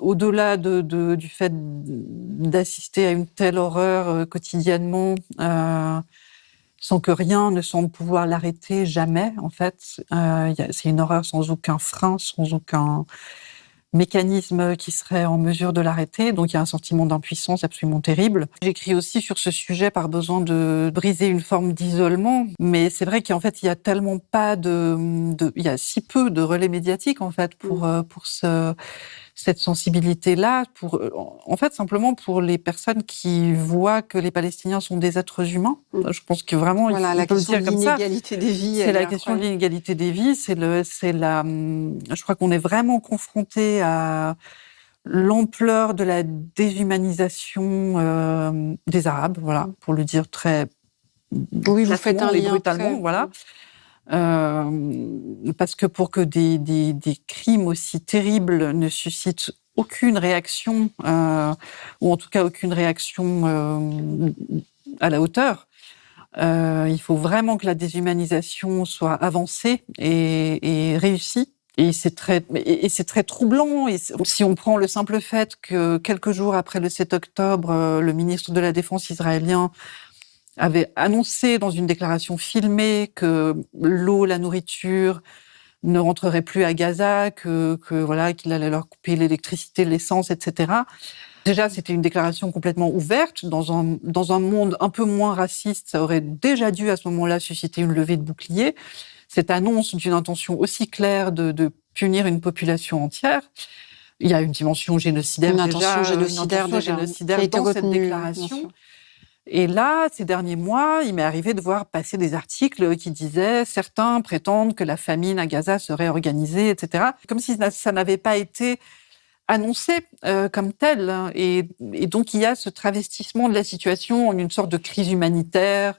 Au-delà du fait d'assister à une telle horreur, quotidiennement, sans que rien ne semble pouvoir l'arrêter, jamais, en fait. C'est une horreur sans aucun frein, sans aucun mécanisme qui serait en mesure de l'arrêter, donc il y a un sentiment d'impuissance absolument terrible. J'écris aussi sur ce sujet par besoin de briser une forme d'isolement, mais c'est vrai qu'en fait, il y a tellement pas il y a si peu de relais médiatiques, en fait, pour cette sensibilité-là, en fait, simplement pour les personnes qui voient que les Palestiniens sont des êtres humains. Je pense que vraiment, Voilà, on la peut le question de dire comme ça. l'inégalité des vies, C'est elle est la question de incroyable. l'inégalité des vies, je crois qu'on est vraiment confronté à l'ampleur de la déshumanisation, des Arabes, voilà, pour le dire très Oui, vous faites platement un et lien brutalement, très... voilà. Parce que pour que des crimes aussi terribles ne suscitent aucune réaction, ou en tout cas aucune réaction, à la hauteur, il faut vraiment que la déshumanisation soit avancée et réussie. Et c'est très troublant. Si on prend le simple fait que quelques jours après le 7 octobre, le ministre de la Défense israélien avait annoncé dans une déclaration filmée que l'eau, la nourriture ne rentreraient plus à Gaza, voilà, qu'il allait leur couper l'électricité, l'essence, etc. Déjà, c'était une déclaration complètement ouverte. Dans un monde un peu moins raciste, ça aurait déjà dû à ce moment-là susciter une levée de bouclier. Cette annonce d'une intention aussi claire de punir une population entière. Il y a une dimension génocidaire Une intention déjà, génocidaire déjà, oui, qui a été dans cette retenue, oui, bien déclaration. sûr. Et là, ces derniers mois, il m'est arrivé de voir passer des articles qui disaient: «Certains prétendent que la famine à Gaza serait organisée», etc. Comme si ça n'avait pas été annoncé, comme tel, hein. Et donc il y a ce travestissement de la situation en une sorte de crise humanitaire.